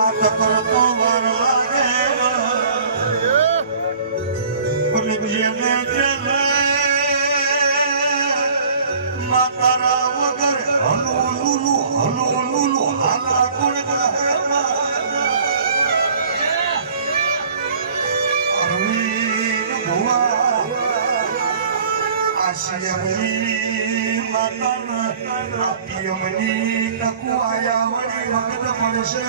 કરતો વાર લાગે માતારા વગર હલો લુલુ હાલા કોણ અરવિંદ ભુવા આશિયમની માતાના પિયમની ટકુ આયા વળી વખત મળશે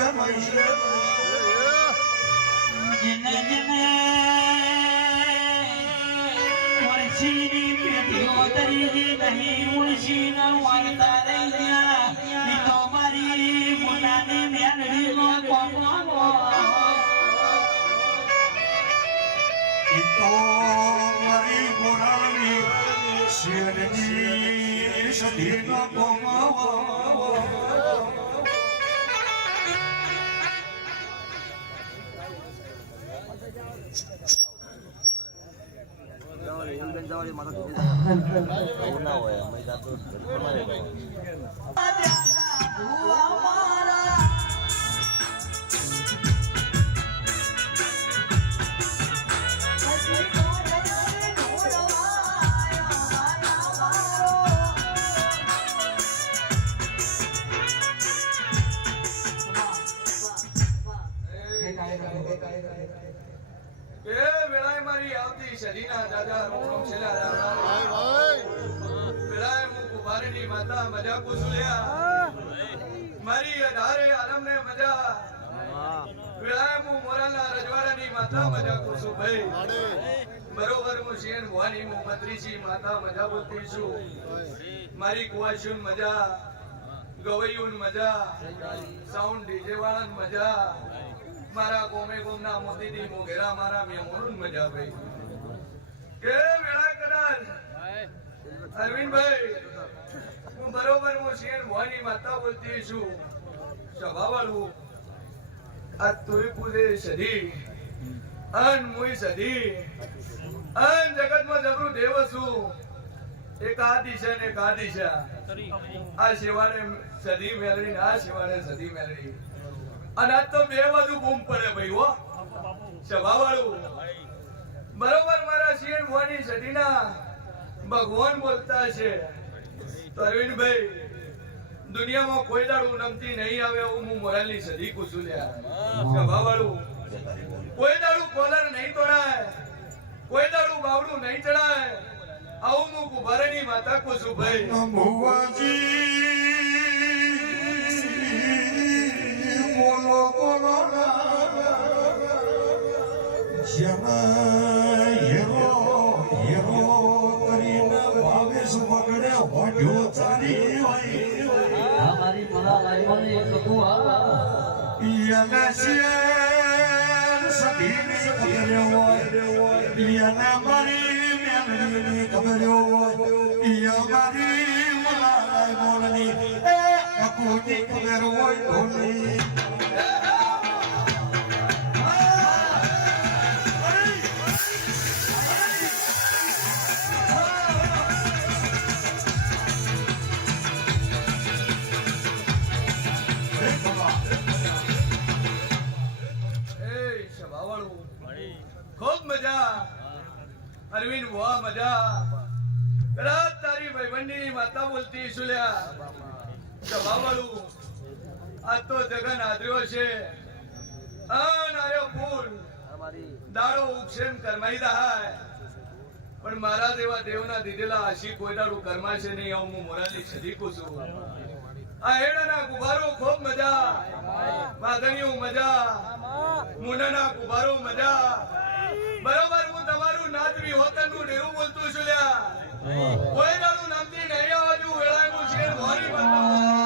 મુળશીની પેટીઓ તરીજી નહીં મુળશીના વારતા રહી ગયા તો મારી મોટાની મેલડીનો કોમો તો મારી મોરાની શેરની સધીનો કોમો જવાળી માતા ના હોય અમે જાતો મારી આવતી શરીના દાદા રોમ છેલા દાદા વેળાએ મુ કુમારની માતા મજા કુસુલ્યા મારી અઢારે આલમને મજા વેળાએ મુ મોરાના રજવાડાની માતા મજા કુસુ ભાઈ બરોબર મુ શેન ભવાની મુ મંત્રીજી માતા મજા બોલતી છું મારી કુવાશુન મજા ગવૈયુન મજા સાઉન્ડ ડીજે વાળાન મજા મારા કોમે કોમના મોતીજી મોગેરા મારા મેમોન મજા ભાઈ કે વેળા કદાચ અરવિંદભાઈ હું બરોબર હું શેર ભવાની માતા બોલતી છું સ્વભાવવાળું આ તુઈ પૂજે સધી અન મુઈ સધી અન જગતમાં જબરું દેવ છું એક આ દિશા ને એક આ દિશા આ શિવાડે સધી મેળવી આ શિવાડે સધી મેળવી અને આજ તો બે બાજુ બૂમ પડે ભાઈ હો સ્વભાવવાળું બરોબર મારા શેર ભવાની સદીના ભગવાન બોલતા છે તો અરવિંદભાઈ દુનિયામાં કોઈ દાડું નમતી નહીં આવે એવું હું મોરાલની સદી કુસુલ્યા સ્વભાવવાળું કોઈ દાડું કોલર નહીં તોડાય કોઈ દાડું બાવડું નહીં ચડાય આવું હું કુંભારની માતા કુસુ ભાઈ બોલો બોલો જેમાં હેરો કરીને ભાવેશ મગડે હોડ્યો ચાલી અમારી મોરા લાઈવની કકુઆ યના શેર સધીની ખબર હોય યના મારી મેલડીની ખબર હોય યમારી મોરા લાઈવની કકુની ખબર હોય ઢોલી ખૂબ મજા અરવિંદ વાહ મજા રાત તારી ભાઈબંધીની માતા બોલતી સુલ્યા સ્વભાવવાળું આ તો જગન આદર્યો છે અનાર્યો ફૂલ દાડો ઉક્ષેમ કરમાઈ દહાય પણ મારા જેવા દેવના દીધેલા આશી કોઈ દાડું કરમાશે નહીં આવું હું મોરાની સદીકું છું આ હેડાના ગુબારો ખૂબ મજા માધણીઓ મજા મુંડાના ગુબારો મજા બરોબર હું તમારું નાદવી હોતનનું ડેરું બોલતું છું લ્યા કોઈ દાડું નામથી નહીં આવજુ વેળાય હું શેર ભવાની માતા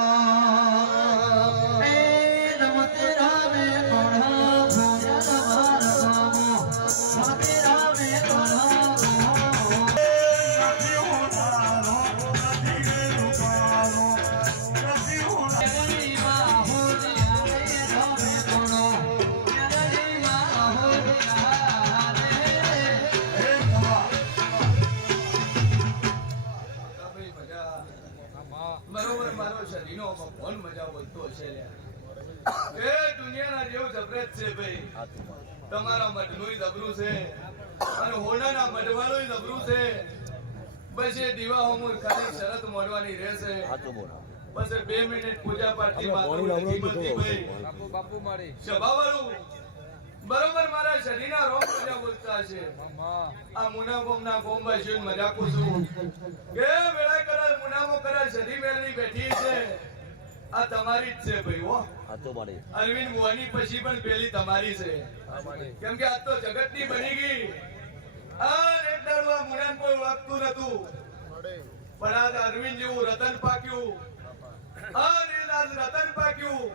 જબરત છે ભાઈ. હાચું મારે. તમારા મઢનું જબરું છે અને હોનાના મઢવાળું જબરું છે. બસ એ દીવા હોમુર ખાલી શરત મોડવાની રહેશે. હાચું બોલો. બસ એ 2 મિનિટ પૂજા પાઠથી માથું નથી બોલતી ભાઈ. સભાવાળું બરોબર મારા શરીરના રોગ મજા બોલતા છે. આ મુના ગોમના ગોમવાસીઓ મજાક છું કે વેળા કરાલ મુનામો કરાલ સધી મેળની બેઠી છે. આ તમારી જ છે ભાઈ હો. હાચું મારે. અરવિંદ મોહની પછી પણ પેલી તમારી છે. કેમ કે આજ તો જગતની બની ગઈ. આ એક દાડો આ મુનાને કોઈ ઓળખતું નતું પણ આજ અરવિંદ જેવું રતન પાક્યું. આજ રતન પાક્યું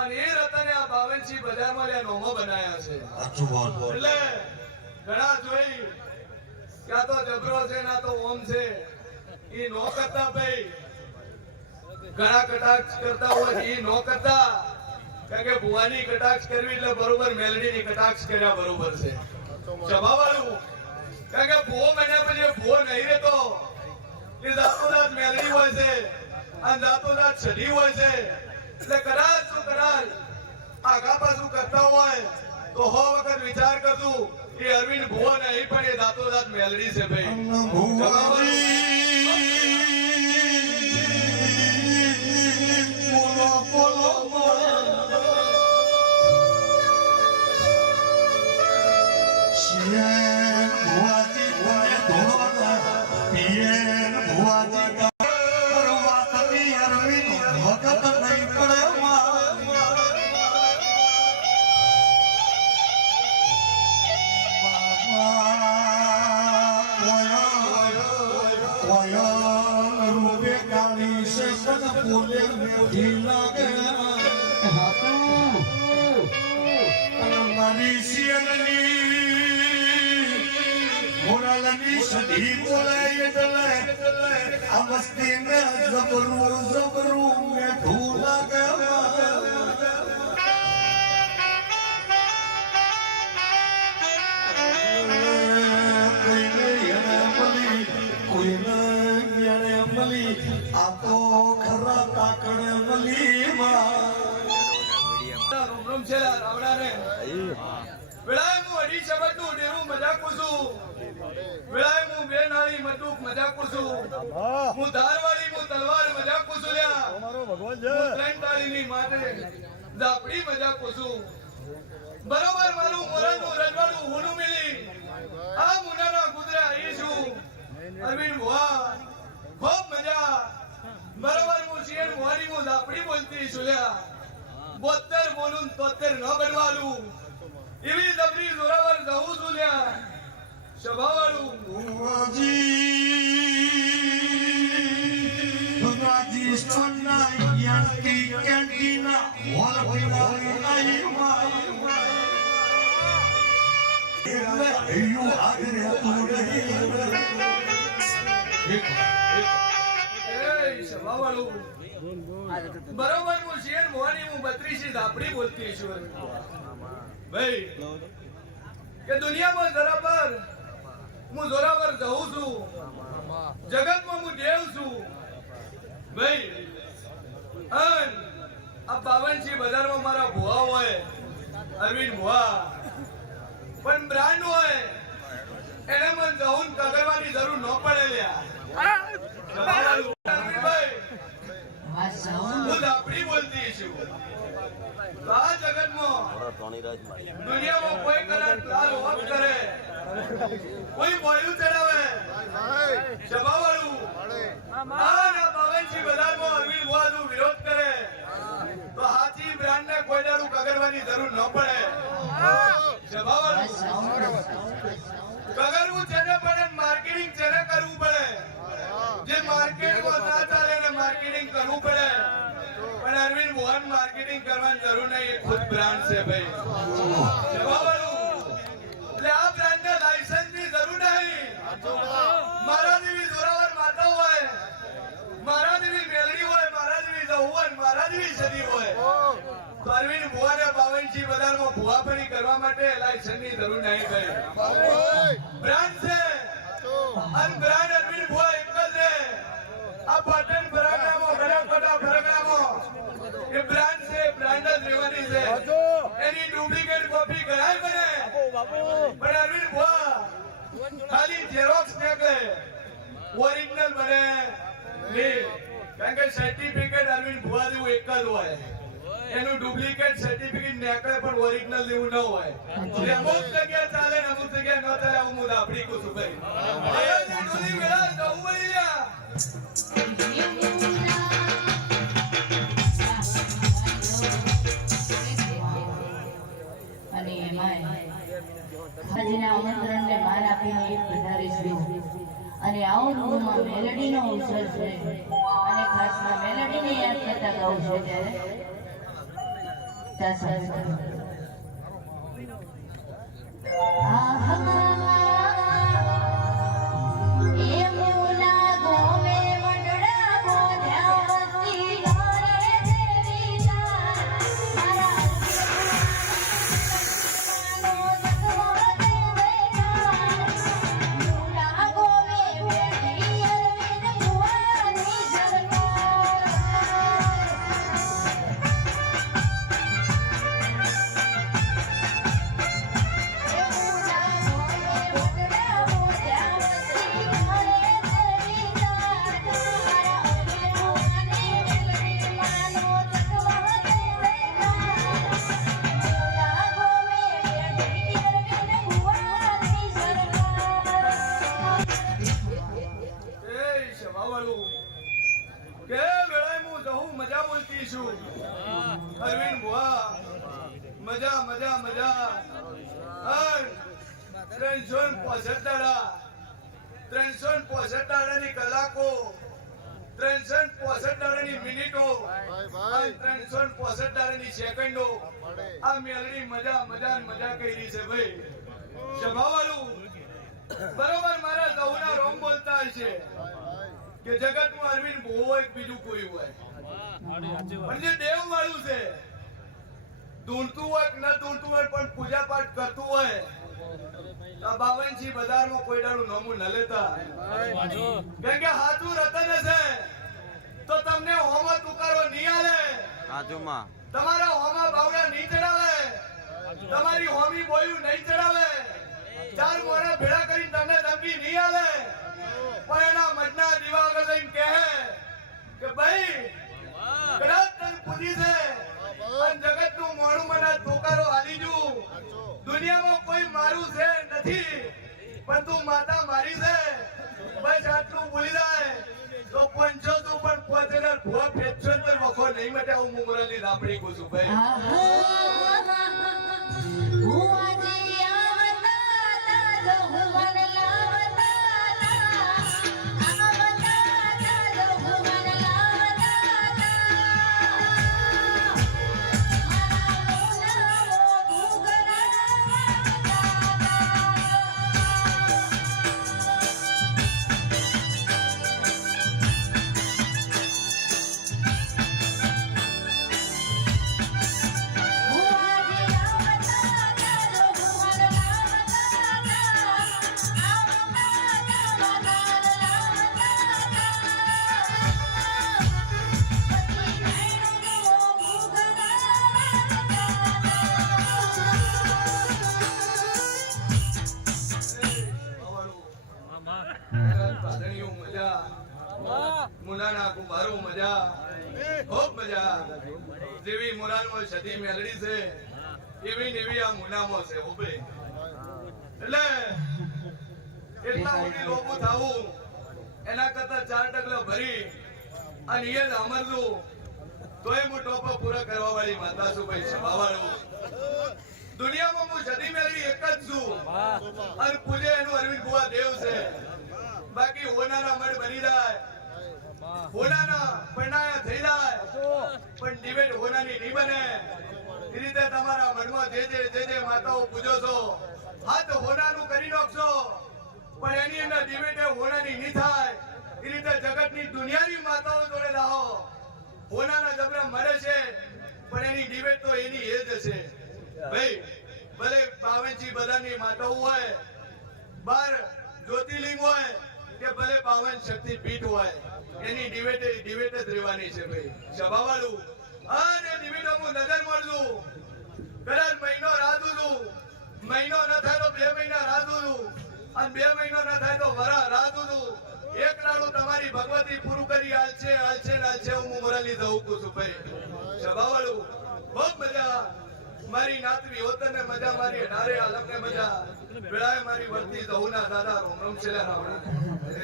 અને એ રતને આ બાવનસી બજારમાં લે નોમો બનાયા છે. સાચું વાત. એટલે ઘણા જોઈ ક્યાં તો જબરો છે ના તો ઓમ છે એ નો કરતા ભાઈ. ઘણા કટાક્ષ કરતા હોય એ નો કરતા. કારણ કે ભુવાની કટાક્ષ કરવી એટલે બરોબર મેલડીની કટાક્ષ કર્યા બરોબર છે. સભાવાળું કારણ કે ભૂવો બન્યા પછી ભૂવો નહીં રહેતો. એ દાંતોદાંત મેલડી હોય છે અને દાંતોદાંત છડી હોય છે. એટલે કદાચ શું કદાચ આગા પાછું કરતા હોય તો 100 વખત વિચાર કરતું કે અરવિંદ ભુવો નહીં પણ એ દાંતોદાંત મેલડી છે ભાઈ. બોલો બોલો શિયન ભુવાજી કોને ધોળા પિયન ભુવાજી કરવા તની અરવિંદ વખત નહીં પડે રૂપે કાલી છે પણ બોલે મેઠી લાગે મારી શિયનની મોરાલની સધી બોલાય એટલે આ વસ્તી ને જબરું જબરું મેઠું લાગે કોઈને મેળે મળી આ તો ખરા તાકડે મળી રોમ રોમ છે રાવણાને. વેળાએ હું અઢી શબ્દનું ડેરું મજાકું છું. વેળાએ હું બે નાળી મટુક મજાકું છું. હું ધારવાળી હું તલવાર મજાકું છું લ્યા. હું 3 તાળીની માટે દાપડી મજાકું છું. બરોબર મારું મોરાનું રજવાડું હુનું મિલી આ મુનાના ગુદરા આવી છું. અરવિંદ ભુવા ખૂબ મજા. બરોબર હું શિયન ભુવાની હું દાપડી બોલતી છું લ્યા. 72 બોલું 73 ન બનવાલું એવી દબરી જોરાવર જવું છું લ્યા. સભાવાળું ભગવાજી સોના યાંકી કેન્ટીના હોલ ભીલાઈ એટલે હૈયું આગળ હતું નહીં સભાવાળું બરોબર હું શિયન ભુવાની હું 32 દાપડી બોલતી છું ભાઈ. કે દુનિયામાં જરા હું જોરાવર જઉં છું. જગતમાં હું દેવ છું ભાઈ. અન આ 52 બજારમાં મારા ભુવા હોય અરવિંદ ભુવા પણ બ્રાન્ડ હોય એને મને જવું કગરવાની જરૂર ન પડે લ્યા. અરવિંદભાઈ હું દાપડી બોલતી છું. આ જગતમાં દુનિયામાં કોઈ કલર લાલ હોપ કરે કોઈ બોયલું ચડાવે સભાવાળું આ 52 બજારમાં અરવિંદ ભુવાનો વિરોધ કરે તો હાચી બ્રાન્ડને કોઈ દારૂ કગરવાની જરૂર ન પડે. સભાવાળું કગરવું ચેને પડે માર્કેટિંગ ચેને કરવું પડે. જે માર્કેટમાં ના ચાલે ને માર્કેટિંગ કરવું પડે. પણ અરવિંદ ભુવાન માર્કેટિંગ કરવાની જરૂર નહીં. એ ખુદ બ્રાન્ડ છે ભાઈ. સભાવાળું એટલે આ બ્રાન્ડને લાયસન્સની જરૂર નહીં. મારા જેવી જોરાવર માતા હોય, મારા જેવી મેલડી હોય, મારા જેવી જહુ હોય, મારા જેવી સદી હોય તો અરવિંદ ભુવાને 52 બજારમાં ભુવાપણી કરવા માટે લાયસન્સની જરૂર નહીં ભાઈ. બ્રાન્ડ છે અને બ્રાન્ડ અરવિંદ ભુવા એક જ છે. આ પાટણ ફરકડામાં બનાસકાંઠા ફરકડામાં એ બ્રાન્ડ છે. બ્રાન્ડ જ રહેવાની છે. એની ડુપ્લિકેટ કોપી કરાય બને પણ અરવિંદ ભુવા ખાલી ઝેરોક્સ નીકળે ઓરિજિનલ બને નહીં કારણ કે સર્ટિફિકેટ અરવિંદ ભુવા જેવું એક જ હોય એનું ડુપ્લિકેટ સર્ટિફિકેટ નીકળે પણ ઓરિજિનલ જેવું ન હોય એટલે અમુક જગ્યાએ ચાલે ને અમુક જગ્યાએ ન ચાલે આવું હું આપડી કહું છું ભાઈ હવે ડોલી વેળા જવું પડી લ્યા અને એમાં આજના આમંત્રણને માન આપીને એક વધારીશું અને આવો રૂમમાં મેલેડીનો અવસર છે અને ખાસમાં મેલેડીને યાદ કરતા ગાઉં છે ત્યારે અરવિંદ ભુવા મજા મજા મજા 365 દાડાની કલાકો 365 દાડાની મિનિટો 365 દાડાની સેકન્ડો આ મેલડી મજા મજા મજા કરી છે ભાઈ સભાવાળું બરોબર મારા સૌના રોમ બોલતા હશે કે જગતમાં અરવિંદ ભુવો એક બીજું કોઈ હોય પણ જે દેવ વાળું છે ઢૂંઢતું હોય કે ન ઢૂંઢતું હોય પણ પૂજા પાઠ કરતું હોય તો બાવનજી બજારમાં કોઈ દાડું નોમું ન લેતા કેમ કે હાથું રતન હશે તો તમને હોમા તુકારો નહીં આલે હાથુમાં તમારા હોમા બાવડા નહીં ચડાવે તમારી હોમી બોયું નહીં ચડાવે ચાર મોણા ભેળા કરી તમને ધમકી નહીં આલે પણ એના મજના દીવા આગળ લઈને કહે કે ભાઈ કદાચ તને પૂજી છે અને જગતનું મોણું મને તોકારો આલી જુ દુનિયામાં કોઈ મારું છે નથી પણ તું માતા મારી છે બસ આટલું ભૂલી જાય તો પંચો તું પણ પોતેદાર ભુવા ફેરછો તો વખો નહીં મટે હું મુમરાની રાપડી કહું છું ભાઈ મુનાના કુંભારો મજા ખૂબ મજા જેવી મુનાનો સદી મેલડી છે એવી નેવી આ મુનામાં છે ઉભે એટલે એટલા મોટી લોબુ થાવું એના કરતા 4 ટકલા ભરી અને એ જ અમરલું તોય હું ટોપા પૂરા કરવા વાળી માતા છું ભાઈ સભાવાળો દુનિયામાં હું સદી મેલડી એક જ છું અને પૂજે એનું અરવિંદ ભુવા દેવ છે બાકી હોનાના મઢ બની જાય હોનાના પરણાયા થઈ જાય પણ ડિબેટ હોનાની નહીં બને એ રીતે તમારા મનમાં જે માતાઓ પૂજો છો હાથ હોનાનું કરી નાખશો પણ એની અંદર ડિબેટ હોનાની નહીં થાય એ રીતે જગતની દુનિયાની માતાઓ જોડે રહો હોનાના જબરા મળે છે પણ એની ડિબેટ તો એની એ જ હશે ભાઈ ભલે 52 બધાની માતાઓ હોય 12 જ્યોતિર્લિંગ હોય કે ભલે 52 શક્તિ પીઠ હોય એની ડિબેટ જ રહેવાની છે ભાઈ સભાવાળું અને ડિબેટોમાં નજર મળજો કદાચ મહિનો રાહ દૂધું, મહિનો ન થાય તો 2 મહિના રાહ દૂધું, અને 2 મહિનો ન થાય તો વરા રાહ દૂધું. એક દાડો તમારી ભગવતી પૂરું કરી હાલશે હું મોરાલી દઉં છું ભાઈ. સભાવાળું બહુ મજા, મારી નાતવી હોતને મજા, મારી ડારે આલમને મજા, વેળાએ મારી વર્તી દઉના દાદા રોમ રોમ છેલ્લા રાવણા.